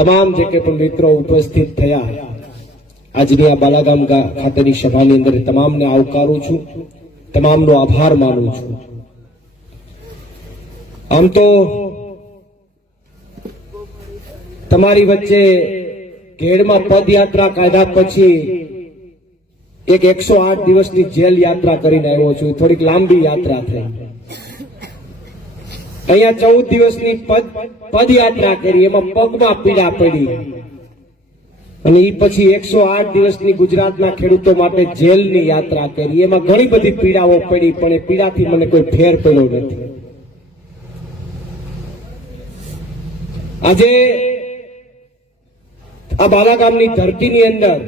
તમામ જે કે પણ મિત્રો ઉપસ્થિત થયા આજની આ બાલાગામ ખાતેની સભાની અંદર તમામને આવકારું છું, તમામનો આભાર માનું છું. આમ તો તમારી વચ્ચે ઘેડમાં પદયાત્રા કાઢ્યા પછી એક 108 દિવસની જેલ યાત્રા કરીને આવ્યો છું. થોડીક લાંબી યાત્રા થઈ. અહીંયા 14 દિવસની પદયાત્રા કરી, એમાં પગમાં પીડા પડી અને એ પછી 108 દિવસની ગુજરાતના ખેડૂતો માટે જેલની યાત્રા કરી. એમાં ઘણી બધી પીડાઓ પડી, પણ એ પીડાથી મને કોઈ ફેર પડ્યો નથી. આજે આ બાલાગામની ધરતીની અંદર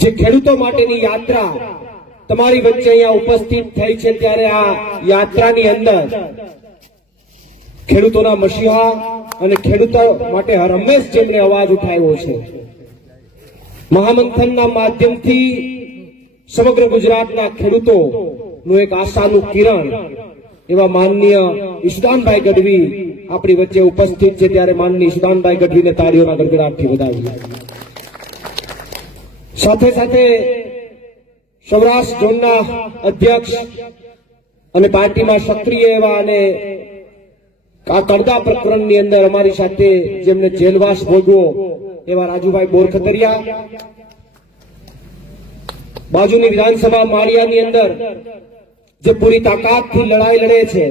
જે ખેડૂતો માટેની યાત્રા તમારી વચ્ચે અહીંયા ઉપસ્થિત થઈ છે, ત્યારે આ યાત્રાની અંદર ખેડૂતોના મસીહા અને ખેડૂતો માટે હરહંમેશ જેમણે અવાજ ઉઠાવ્યો છે, મહામંથનના માધ્યમથી સમગ્ર ગુજરાતના ખેડૂતોનું એક આશાનું કિરણ એવા માનનીય ઈશુદાનભાઈ ગઢવી આપણી વચ્ચે ઉપસ્થિત છે. ત્યારે માનનીય ઈશુદાનભાઈ ગઢવીને તાળીઓના ગડગડાટથી વધાવીએ. સાથે સાથે સૌરાષ્ટ્ર ઝોનના અધ્યક્ષ અને પાર્ટીમાં સક્રિય એવા અને આ તળદા પ્રકરણની અંદર અમારી સાથે જેમને જેલવાસ ભોગવો એવા રાજુભાઈ બોરખતરિયા, બાજુની વિધાનસભા માળિયાની અંદર જે પૂરી તાકાતથી લડાઈ લડે છે,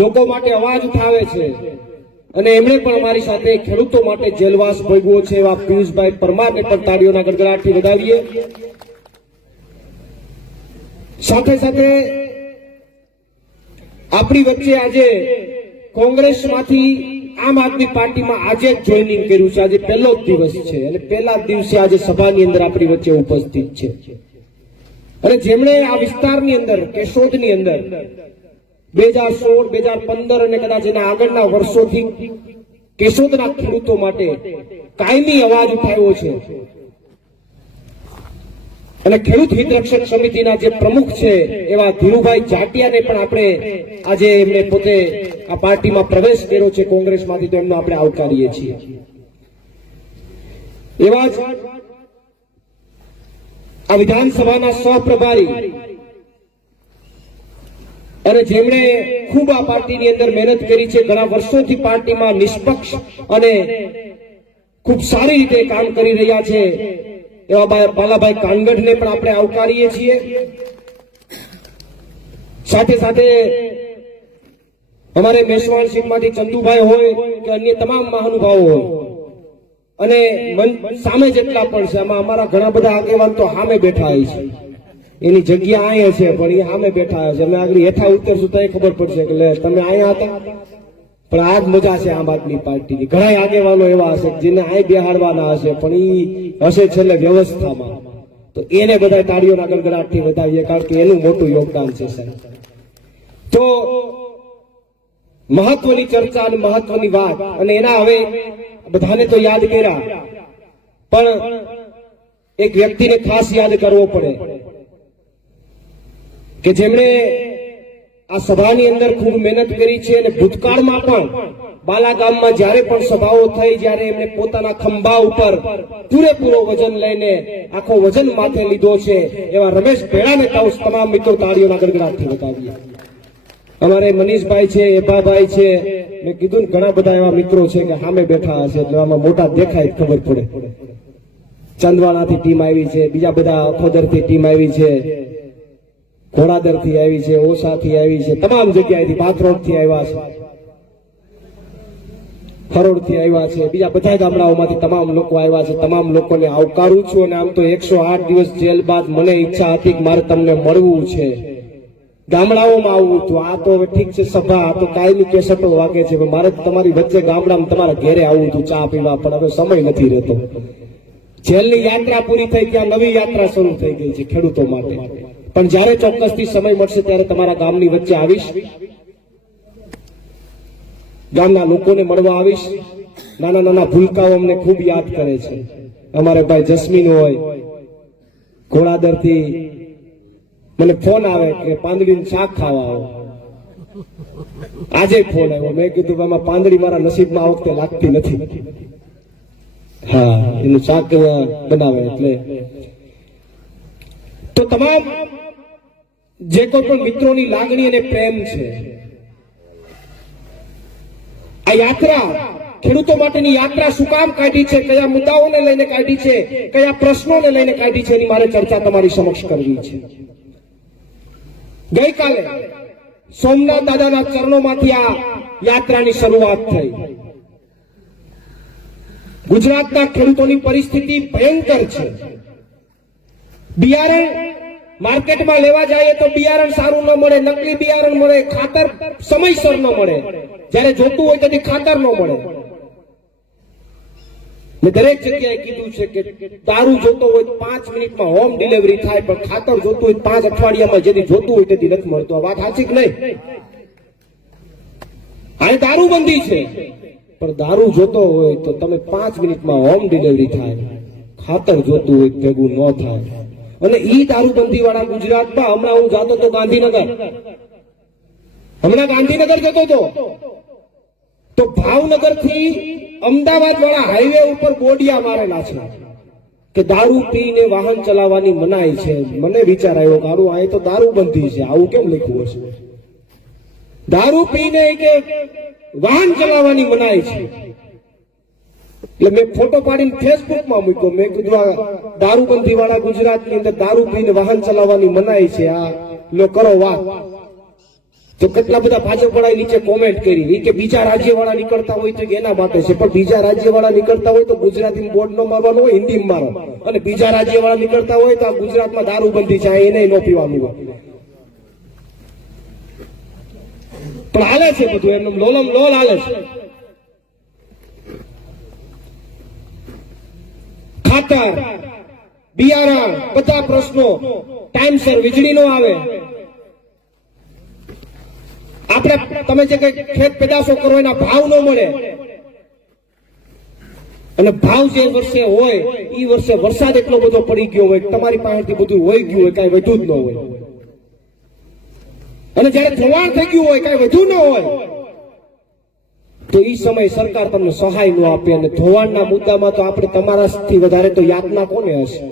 લોકો માટે અવાજ ઉઠાવે છે, અને એમણે પણ અમારી સાથે ખેડૂતો માટે જેલવાસ ભોગવો છે એવા પિયુષભાઈ પરમારને પણ તાળીઓના ગડગડાટથી વધાવીએ. સાથે સાથે આપણી વચ્ચે આજે કોંગ્રેસમાંથી આમ આદમી પાર્ટીમાં આજે જ જોઈનિંગ કર્યું છે. આજે પહેલો જ દિવસ છે અને પહેલા જ દિવસે આજે સભાની અંદર આપણી વચ્ચે ઉપસ્થિત છે. અને જેમણે આ વિસ્તારની અંદર કેશોદની અંદર 2016, 2015 અને કદાચ એના આગળના વર્ષોથી કેશોદના ખેડૂતો માટે કાયમી અવાજ ઉઠાવ્યો છે, અને ખેડૂત હિતરક્ષક સમિતિના જે પ્રમુખ છે એવા ધીરુભાઈ જાટિયાને પણ આપણે આજે એમને પોતે આ પાર્ટીમાં પ્રવેશ કર્યો છે કોંગ્રેસમાંથી, તો એમનો આપણે આવકારીએ છીએ. એવા જ આ વિધાનસભાના સહપ્રભારી અને જેમણે ખૂબ આ પાર્ટીની અંદર મહેનત કરી છે, ઘણા વર્ષોથી પાર્ટીમાં નિષ્પક્ષ અને ખૂબ સારી રીતે કામ કરી રહ્યા છે એવા બાલાભાઈ કાનગઢને પણ આપણે આવકારીએ છીએ. સાથે સાથે અમારે મેસવાણ સીટમાંથી ચંદુભાઈ હોય કે અન્ય તમામ મહાનુભાવો હોય અને સામે જેટલા પણ છે, આમાં અમારા ઘણા બધા આગેવાન તો સામે બેઠા હોય છે, એની જગ્યા અહીંયા છે પણ એ સામે બેઠા છે. અમે આગળ હેઠા ઉતરશું તો એ ખબર પડશે કે તમે અહીંયા હતા. પણ આ જ મજા છે આમ આદમી પાર્ટીની. ઘણા આગેવાનો એવા હશે જેને અહીં બેહાડવાના હશે, પણ એ હશે છેલ્લે વ્યવસ્થામાં, તો એને બધા તાળીઓના ગડગડાટથી વધાવીએ, કારણ કે એનું મોટું યોગદાન છે સાહેબ. તો મહત્વની ચર્ચા અને મહત્વની વાત, અને એના હવે બધાને તો યાદ કર્યા, પણ એક વ્યક્તિને ખાસ યાદ કરવો પડે કે જેમણે આ સભાની અંદર ખૂબ મહેનત કરી છે, અને ભૂતકાળમાં પણ બાલાગામમાં જ્યારે પણ સભાઓ થઈ, જ્યારે એમણે પોતાના ખંભા ઉપર પૂરેપૂરો વજન લઈને આખો વજન માથે લીધો છે, એવા રમેશ ભેડાને તમામ મિત્રો તાળીઓના ગડગડાટથી વધાવીએ. અમારે મનીષભાઈ છે, એભાભાઈ છે, મેં કીધું ઘણા બધા એવા મિત્રો છે કે સામે બેઠા હશે એટલે આમાં મોટા દેખાય ખબર પડે. ચંદવાડાથી ટીમ આવી છે, બીજા બધા અખોદરથી ટીમ આવી છે, ઘોડાદરથી આવી છે, ઓસાથી આવી છે, તમામ જગ્યાએથી, પાથરોડથી આવ્યા છે, ખરોડથી આવ્યા છે, બીજા બધા ગામડાઓમાંથી તમામ લોકો આવ્યા છે. તમામ લોકોને આવકારું છું. અને આમ તો 108 દિવસ જેલ બાદ મને ઈચ્છા હતી કે મારે તમને મળવું છે, ગામડાઓમાં આવવું હતું. આ તો હવે ઠીક છે સભા, આ તો કાયમી કેસટો વાગે છે, મારે તમારી વચ્ચે ગામડામાં તમારા ઘેરે આવવું હતું ચા પીવા, પણ હવે સમય નથી રહેતો. જેલની યાત્રા પૂરી થઈ, ત્યાં નવી યાત્રા શરૂ થઈ ગઈ છે ખેડૂતો માટે. પણ જ્યારે ચોક્કસથી સમય મળશે ત્યારે તમારા ગામની વચ્ચે આવીશ, ગામના લોકોને મળવા આવીશ. નાના નાના ભૂલકાઓ અમને ખૂબ યાદ કરે છે. અમારે ભાઈ જસ્મીન હોય ઘોડાદરથી, મને ફોન આવે કે પાંદડીનું શાક ખાવા આવો. આજે ફોન આવ્યો, મેં કીધું આમાં પાંદડી મારા નસીબમાં આ વખતે લાગતી નથી. હા, એનું શાક બનાવે એટલે. તો તમામ જે કોઈ પણ મિત્રોની લાગણી અને પ્રેમ છે, આ યાત્રા ખેડૂતો માટેની યાત્રા શું કામ કાઢી છે, કયા મુદ્દાઓને લઈને કાઢી છે, કયા પ્રશ્નોને લઈને કાઢી છે, એની મારે ચર્ચા તમારી સમક્ષ કરવી છે. ગઈકાલે સોમનાથ દાદાના ચરણોમાંથી આ યાત્રાની શરૂઆત થઈ. ગુજરાતના ખેડૂતોની પરિસ્થિતિ ભયંકર છે. બિયારણ માર્કેટમાં લેવા જાય તો બિયારણ સારું ન મળે, નકલી બિયારણ મળે, ખાતર સમયસર ન મળે, જ્યારે જોતું હોય તેથી ખાતર ન મળે. મેં દરેક જગ્યાએ કીધું છે કે દારૂ જોતો હોય 5 મિનિટમાં હોમ ડિલિવરી થાય, પણ ખાતર જોતું હોય 5 અઠવાડિયામાં જેથી જોતું હોય તેથી નથી મળતું. આ વાત સાચી કે નહીં? આ દારૂબંધી છે, પણ દારૂ જોતો હોય તો તમે 5 મિનિટમાં હોમ ડિલિવરી થાય, ખાતર જોતું હોય ભેગું ન થાય. અને ઈ દારૂબંધી વાળા ગુજરાતમાં હમણાં હું જતો હતો ગાંધીનગર જતો હતો, તો ભાવનગર થી અમદાવાદ વાળા હાઈવે ઉપર બોડિયા મારેલા છે કે દારૂ પીને વાહન ચલાવવાની મનાઈ છે. મને વિચાર આવ્યો કે આવું આ તો દારૂબંધી છે, આવું કેમ લખ્યું હશે? દારૂ પીને કે વાહન ચલાવવાની મનાઈ છે. એટલે મેં ફોટો પાડીને ફેસબુકમાં મૂક્યો. મેં કીધું આ દારૂબંધી વાળા ગુજરાતની અંદર દારૂ પીને વાહન ચલાવવાની મનાઈ છે, આ લો કરો વાત. તો કેટલા બધા ભાજપ વાળા નીચે કોમેન્ટ કરી કે બીજા રાજ્ય વાળા નીકળતા હોય તો એના માટે છે, પણ બીજા રાજ્ય વાળા નીકળતા હોય તો ગુજરાતી બોર્ડ નો મારવાનો હોય, હિન્દી મારો. અને બીજા રાજ્ય વાળા નીકળતા હોય તો આ ગુજરાતમાં દારૂબંધી છે, એને ન પીવાનું હોય. પણ હાલે છે બધું એમનું લોલમ લોલ હાલે છે. ખાતર, બિયારણ, બધા પ્રશ્નો ટાઈમસર વીજળી નો આવે. આપણે તમે જે કઈ ખેત પેદાશો કરો એના ભાવ ન મળે, અને ભાવ જે વર્ષે હોય એ વર્ષે વરસાદ એટલો બધો પડી ગયો હોય, તમારી પાસેથી બધું હોય ગયું હોય, કઈ વધુ જ ન હોય. અને જયારે ધોવાણ થઈ ગયું હોય, કઈ વધુ ન હોય, તો એ સમય સરકાર તમને સહાય ન આપે. અને ધોવાણના મુદ્દામાં તો આપણે તમારાથી વધારે તો યાતના કોને હશે?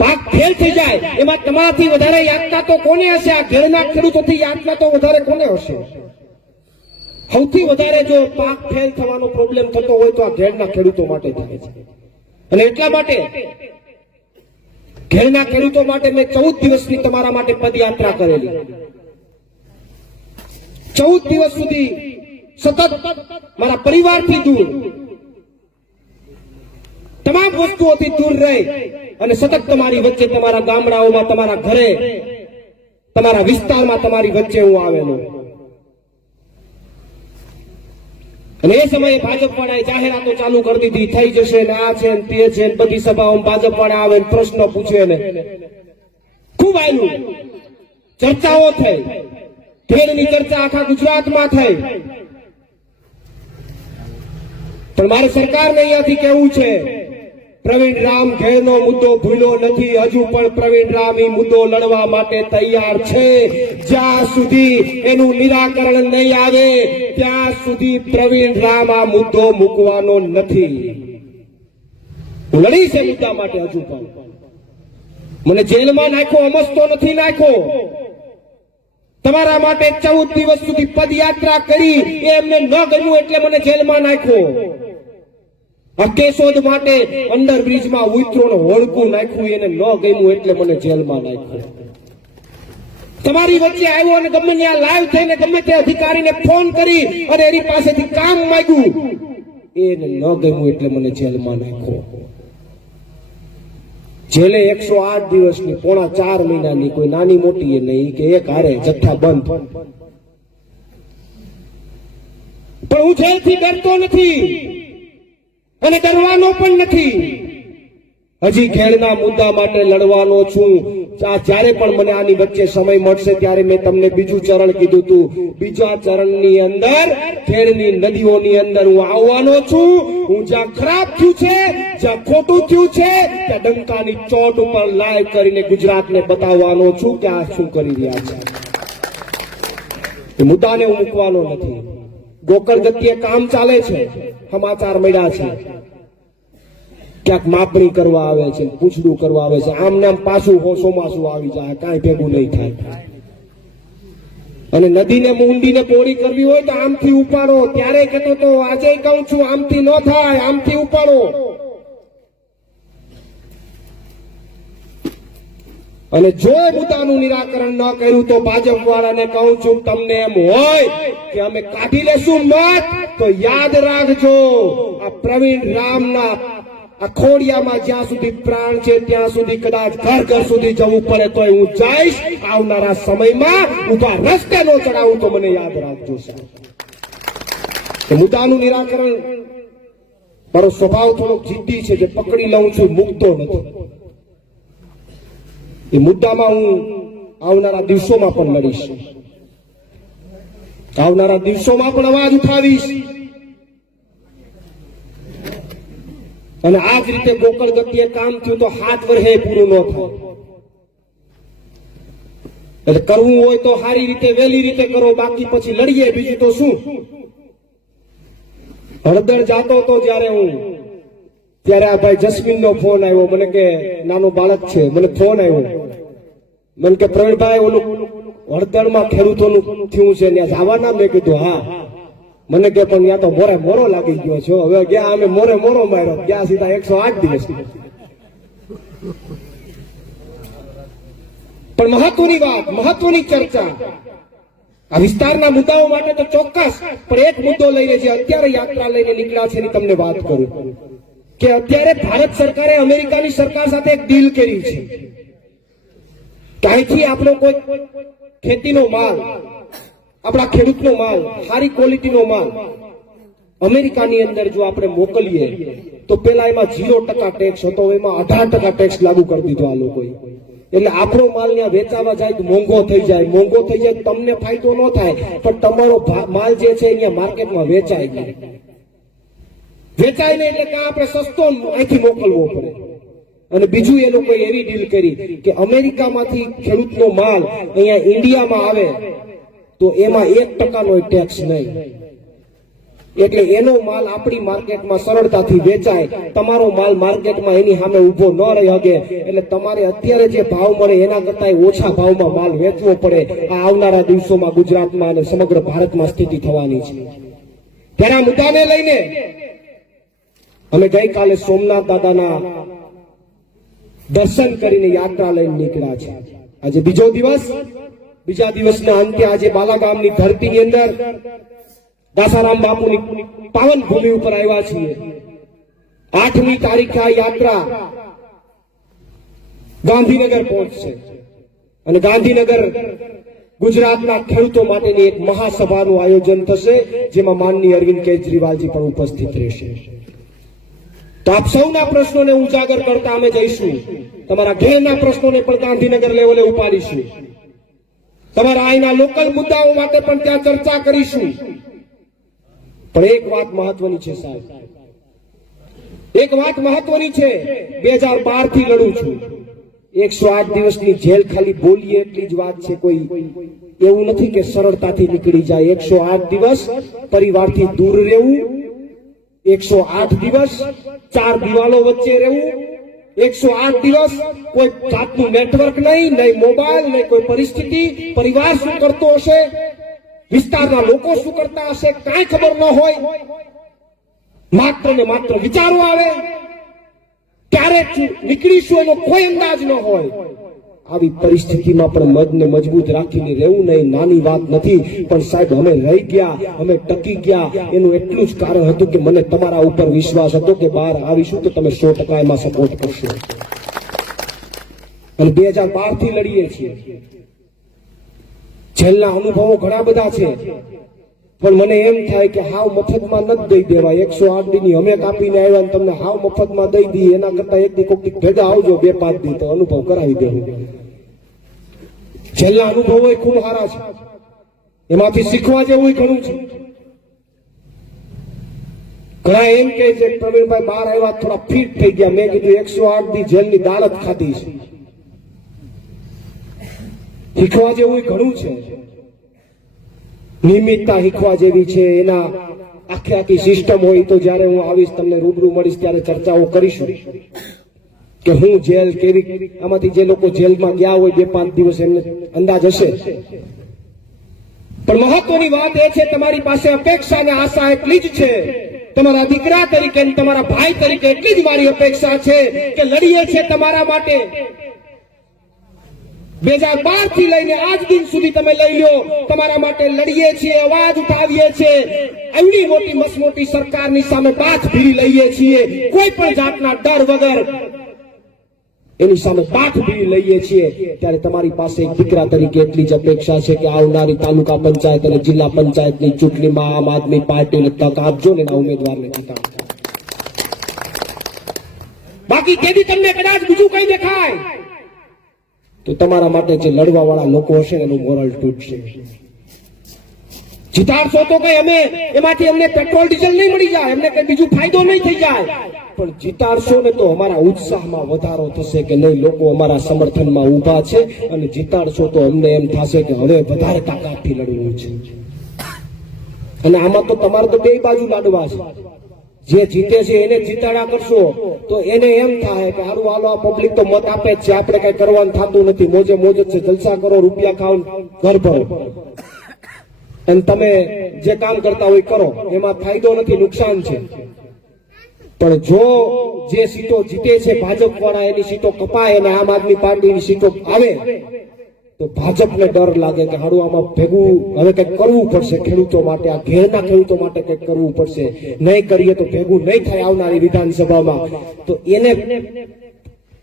પાક ફેલ થઈ જાય એમાં તમારાથી વધારે યાતના તો કોને હશે? આ ઘેરના ખેડૂતોથી યાતના તો વધારે કોને હશે? સૌથી વધારે જો પાક ફેલ થવાનો પ્રોબ્લેમ થતો હોય તો આ ઘેરના ખેડૂતો માટે થાય છે. અને એટલા માટે ઘેરના ખેડૂતો માટે મેં 14 દિવસની તમારા માટે પદયાત્રા કરેલી. 14 દિવસ સુધી સતત મારા પરિવારથી દૂર, તમામ વસ્તુઓથી દૂર રહી અને સતત તમારી વચ્ચે, તમારા ગામડાઓમાં, તમારા ઘરે, તમારા વિસ્તારમાં તમારી વચ્ચે હું આવેલો. અને એ સમયે ભાજપ વાળાએ જાહેરાતો ચાલુ કરી દીધી, થઈ જશે ને આ છે ને તે છે ને, બધી સભાઓમાં ભાજપ વાળા આવે ને પ્રશ્નો પૂછે ને ખૂબ આવ્યું, ચર્ચાઓ થઈ. ખેડની ચર્ચા આખા ગુજરાતમાં થઈ. પણ મારે સરકારને અહીંયાથી કહેવું છે, પ્રવીણ રામ ઘેરનો મુદ્દો ભૂલ્યો નથી. હજુ પણ પ્રવીણ રામ એ મુદ્દો લડવા માટે તૈયાર છે. જ્યાં સુધી એનું નિરાકરણ નહીં આવે ત્યાં સુધી પ્રવીણ રામ આ મુદ્દો મૂકવાનો નથી. હું લડીશ એ મુદ્દા માટે. હજુ પણ મને જેલમાં નાખ્યો, અમસ્તો નથી નાખ્યો. તમારા માટે 14 દિવસ સુધી પદયાત્રા કરી, એમને ન ગમ્યું એટલે મને જેલમાં નાખ્યો. આ કેશોદ માટે અંડરબ્રિજમાં ઉતરોનો હોડકું નાખ્યું, એને ન ગમ્યું એટલે મને જેલમાં નાખ્યો. તમારી વચ્ચે આવ્યો અને ગમે ત્યાં લાઈવ થઈને ગમે તે અધિકારીને ફોન કરી અને એની પાસેથી કામ માંગ્યું, એને ન ગમ્યું એટલે મને જેલમાં નાખ્યો. જેલે 108 દિવસની, પોણા 4 મહિનાની, કોઈ નાની મોટી એ નહીં કે એક હારે જથ્થા બંધ. પણ હું જેલથી ડરતો નથી અને ડરવાનો પણ નથી. હજી ખેડના મુદ્દા માટે લડવાનો છું. જ્યારે પણ મને આની વચ્ચે સમય મળશે ત્યારે મેં તમને બીજું ચરણ કીધું હતું. બીજા ચરણની અંદર ખેડની નદીઓની અંદર હું આવવાનો છું. હું જ્યાં ખરાબ થયું છે, જ્યાં ખોટું થયું છે, ત્યાં ડંકાની ચોટ ઉપર લાઈવ કરીને ગુજરાતને બતાવવાનો છું કે આ શું કરી રહ્યા છે. એ મુદ્દાને હું મૂકવાનો નથી. ગોકળ ગતિએ કામ ચાલે છે, સમાચાર મળ્યા છે, ક્યાંક માપણી કરવા આવે છે, પૂછડું કરવા આવે છે, આમ ને આમ પાછું ચોમાસું આવી જાય, કાંઈ ભેગું નહીં થાય. અને નદીને ઊંડીને પોળી કરવી હોય તો આમથી ઉપાડો. ત્યારે કહેતો તો, આજે કહું છું, આમથી ન થાય, આમથી ઉપાડો. અને જો મુદ્દાનું નિરાકરણ ન કર્યું તો ભાજપ વાળાને કહું છું, તમને એમ હોય કે અમે કાઢી લેશું મત, તો યાદ રાખજો, આ પ્રવીણ રામના આ ખોડિયામાં જ્યાં સુધી પ્રાણ છે ત્યાં સુધી કદાચ ઘર ઘર સુધી જવું પડે તોય હું જઈશ. આવનારા સમયમાં ઉભા રસ્તે નો ચડાવું તો મને યાદ રાખજો. મુદ્દાનું નિરાકરણ, મારો સ્વભાવ થોડો જિદ્દી છે, જે પકડી લઉં છું, મૂકતો નથી. એ મુદ્દામાં હું આવનારા દિવસોમાં પણ લડીશ, આવનારા દિવસોમાં પણ અવાજ ઉઠાવીશ. અને આ જ રીતે ગોકળ ગતિએ કામ થયું તો 7 વર્ષે પૂરું ન થાય. એટલે કરવું હોય તો સારી રીતે વહેલી રીતે કરો, બાકી પછી લડીએ, બીજું તો શું. હળદર જાતો તો જયારે હું, ત્યારે આ ભાઈ જસ્મીન નો ફોન આવ્યો મને, કે નાનો બાળક છે, મને ફોન આવ્યો, મને કે પ્રવીણભાઈ ઓલું હળદરમાં ખેડૂતોનું થયું છે, ત્યાં જવાના? મેં કીધું હા. મને કે પણ ત્યાં તો મોરે મોરો લાગી ગયો છો. હવે ગયા અમે મોરે મોરો માર્યો, ગયા સીધા 108 દિવસ. પણ મહત્વની વાત, મહત્વની ચર્ચા આ વિસ્તારના મુદ્દાઓ માટે તો ચોક્કસ, પણ એક મુદ્દો લઈને જે અત્યારે યાત્રા લઈને નીકળ્યા છે એની તમને વાત કરું કે અત્યારે ભારત સરકારે અમેરિકાની સરકાર સાથે એક ડીલ કરી છે કે અહીંથી આપણો કોઈ ખેતીનો માલ, આપણા ખેડૂતનો માલ, સારી ક્વોલિટીનો માલ અમેરિકાની અંદર જો આપણે મોકલીએ તો પેલા એમાં 0% ટેક્સ હતો, એમાં 18% ટેક્સ લાગુ કરી દીધો આ લોકોએ. એટલે આપણો માલ ત્યાં વેચાવા જાય તો મોંઘો થઈ જાય, મોંઘો થઈ જાય તમને ફાયદો ન થાય, પણ તમારો માલ જે છે અહીંયા માર્કેટમાં વેચાય નહીં. વેચાય નહીં એટલે કે આપણે સસ્તો અહીંથી મોકલવો પડે. અને બીજું એ લોકોએ એવી ડીલ કરી કે અમેરિકામાંથી ખેડૂતનો માલ અહીંયા ઇન્ડિયામાં આવે તો એમાં 1% ટેક્સ નહીં. એટલે એનો માલ આપણી માર્કેટમાં સરળતાથી વેચાય, તમારો માલ માર્કેટમાં એની સામે ઉભો ન રહી શકે. એટલે તમારે અત્યારે જે ભાવ મળે એના કરતા ઓછા ભાવમાં માલ વેચવો પડે. આ આવનારા દિવસોમાં ગુજરાતમાં અને સમગ્ર ભારતમાં સ્થિતિ થવાની છે. ત્યારે આ મુદ્દાને લઈને અમે ગઈકાલે સોમનાથ દાદાના દર્શન કરીને યાત્રા લઈને નીકળ્યા છે. આજે બીજો દિવસ, બીજા દિવસના અંતે આજે બાલાગામની ધરતીની અંદર દાસારામ બાપુની પાવન ભૂમિ ઉપર આવ્યા છીએ. 8મી તારીખે આ યાત્રા ગાંધીનગર પહોંચશે અને ગાંધીનગર ગુજરાતના ખેડૂતો માટેની એક મહાસભાનું આયોજન થશે, જેમાં માનનીય અરવિંદ કેજરીવાલજી પણ ઉપસ્થિત રહેશે. તો આપ સૌના પ્રશ્નોને ઉજાગર કરતા અમે જઈશું. તમારા ઘેરના પ્રશ્નોને પણ ગાંધીનગર લેવલે ઉપાડીશું. તમારા અહીંના લોકલ મુદ્દાઓ માટે પણ ત્યાં ચર્ચા કરીશું. પણ એક વાત મહત્વની છે સાહેબ, એક વાત મહત્વની છે. 2012 થી લડું છું. 108 દિવસની જેલ ખાલી બોલીએ એટલી જ વાત છે, કોઈ એવું નથી કે સરળતાથી નીકળી જાય. 108 દિવસ પરિવારથી દૂર રહેવું, 108 દિવસ 4 દિવાલો વચ્ચે રહેવું, 108 દિવસ કોઈ જાતનું નેટવર્ક નહીં, નહીં મોબાઈલ, નહીં કોઈ પરિસ્થિતિ. પરિવાર શું કરતો હશે, વિસ્તારના લોકો શું કરતા હશે, કાંઈ ખબર ન હોય. માત્ર ને માત્ર વિચારો આવે, ક્યારે નીકળીશું એનો કોઈ અંદાજ ન હોય. આવી પરિસ્થિતિમાં પણ મનને મજબૂત રાખીને રહેવું નહીં નાની વાત નથી. પણ સાહેબ અમે રહી ગયા, અમે ટકી ગયા, એનું એટલું જ કારણ હતું કે મને તમારા ઉપર વિશ્વાસ હતો કે બહાર આવીશું તો તમે 100% એમાં સપોર્ટ કરશો. અને 2012 થી લડીએ છીએ. જેલના અનુભવો ઘણા બધા છે, પણ મને એમ થાય કે હાવ મફતમાં નથી દઈ દેવાય. 108 દીની અમે કાપીને આવ્યા ને તમને હાવ મફતમાં દઈ દઈએ, એના કરતા એક દી કોક ભેગા આવજો 2-5 દી તો અનુભવ કરાવી દેવું. જેલના અનુભવો ખૂબ સારા છે, એમાંથી શીખવા જેવું ઘણું છે. ઘણા એમ કે છે પ્રવીણભાઈ બહાર આવ્યા થોડા ફિટ થઈ ગયા. મેં કીધું 108 દી જેલની દાળ જ ખાધી છે. શીખવા જેવું ઘણું છે. નિયમિતતા શીખવા જેવી છે, એના આખી સિસ્ટમ હોય તો જ્યારે હું આવીશ તમને રૂબરૂ મળીશ ત્યારે ચર્ચાઓ કરીશું કે હું જેલ કેવી, આમાંથી જે લોકો જેલમાં ગયા હોય 2-5 દિવસ એમને અંદાજ હશે. પણ મહત્વની વાત એ છે તમારી પાસે અપેક્ષા અને આશા એટલી જ છે, તમારા દીકરા તરીકે તમારા ભાઈ તરીકે એટલી જ મારી અપેક્ષા છે કે લડીએ છે તમારા માટે. 2012 થી લઈને આજ દિન સુધી તમે લઈ લો, તમારા માટે લડીએ છીએ, અવાજ ઉઠાવીએ છીએ, એવડી મોટી મસમોટી સરકારની સામે બાથ ભીડી લઈએ છીએ, કોઈ પણ જાતના ડર વગર એની સામે બાથ ભીડી લઈએ છીએ. ત્યારે તમારી પાસે એક દીકરા તરીકે એટલી જ અપેક્ષા છે કે આવનારી તાલુકા પંચાયત અને જિલ્લા પંચાયતની ચૂંટણીમાં આમ આદમી પાર્ટીને તક આપજો ને એના ઉમેદવારને જીતાડજો. બાકી તેથી તમને કદાચ બીજું કઈ દેખાય તો તમારા માટે જે લડવા વાળા લોકો હશે એનું મોરલ તૂટશે. જીતાડશો તો કઈ અમે એમાંથી અમને પેટ્રોલ ડીઝલ નહીં મળી જાય, એમને કઈ બીજું ફાયદો નહીં થઈ જાય, પણ જીતાડશો ને તો અમારા ઉત્સાહમાં વધારો થશે કે નહીં, લોકો અમારા સમર્થનમાં ઊભા છે, અને જીતાડશો તો અમને એમ થશે કે હવે વધારે તાકાતથી લડવું છે. અને આમાં તો તમારે તો બે બાજુ લાડવા છે. જે જીતે છે એને જીતાડા કરશો તો એને એમ થાય કે હારું હાલો આ પબ્લિક તો મત આપે જ છે, આપણે કઈ કરવાનું થતું નથી, મોજે મોજ જ છે, જલસા કરો, રૂપિયા ખાઓ, ઘર ભરો, અને તમે જે કામ કરતા હોય કરો, એમાં ફાયદો નથી, નુકસાન છે. પણ જો જે સીટો જીતે છે ભાજપ વાળા, એની સીટો કપાય અને આમ આદમી પાર્ટીની સીટો આવે તો ભાજપને ડર લાગે કે હારું આમાં ભેગું હવે કંઈક કરવું પડશે, ખેડૂતો માટે, આ ઘેરના ખેડૂતો માટે કંઈક કરવું પડશે, નહીં કરીએ તો ભેગું નહીં થાય આવનારી વિધાનસભામાં. તો એને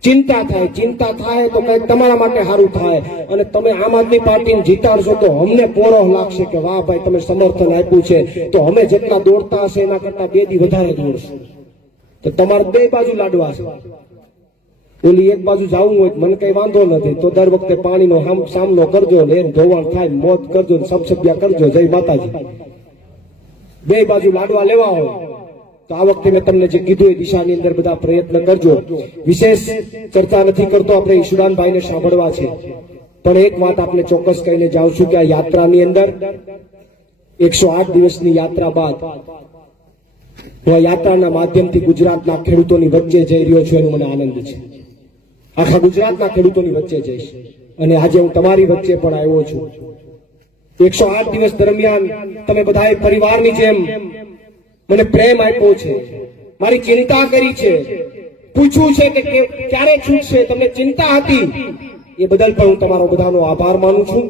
ચિંતા થાય તો કંઈક તમારા માટે સારું થાય, અને તમે આમ આદમી પાર્ટીને જીતાડશો તો અમને પોરો લાગશે કે વાહ ભાઈ તમે સમર્થન આપ્યું છે, તો અમે જેટલા દોડતા હશે એના કરતા 2 દી વધારે દોડશું. તો તમારે બે બાજુ લાડવા છે. ઓલી એક બાજુ જવું હોય મને કઈ વાંધો નથી, તો દર વખતે પાણીનો સામનો કરજો, ને ધોવાણ થાય મોત કરજો, સબસબ્યા કરજો, જય માતાજી. બે બાજુ લાડવા લેવા હોય તો આ વખતે મેં તમને જે કીધું એ દિશાની અંદર બધા પ્રયત્ન કરજો. વિશેષ ચર્ચા નથી કરતો, આપણે ઈશુદાનભાઈને સાંભળવા છે, પણ એક વાત આપણે ચોક્કસ કહીને જાઉં છું કે આ યાત્રાની અંદર 108 દિવસની યાત્રા બાદ હું આ યાત્રાના માધ્યમથી ગુજરાતના ખેડૂતોની વચ્ચે જઈ રહ્યો છું, એનો મને આનંદ છે. આખા ગુજરાતના ખેડૂતોની વચ્ચે જઈશ, અને આજે હું તમારી વચ્ચે પણ આવ્યો છું. 108 દિવસ દરમિયાન તમે બધાએ પરિવારની જેમ મને પ્રેમ આપ્યો છે, મારી ચિંતા કરી છે, પૂછ્યું છે કે ક્યારે છૂટશે, તમને ચિંતા હતી, એ બદલ પણ હું તમારો બધાનો આભાર માનું છું.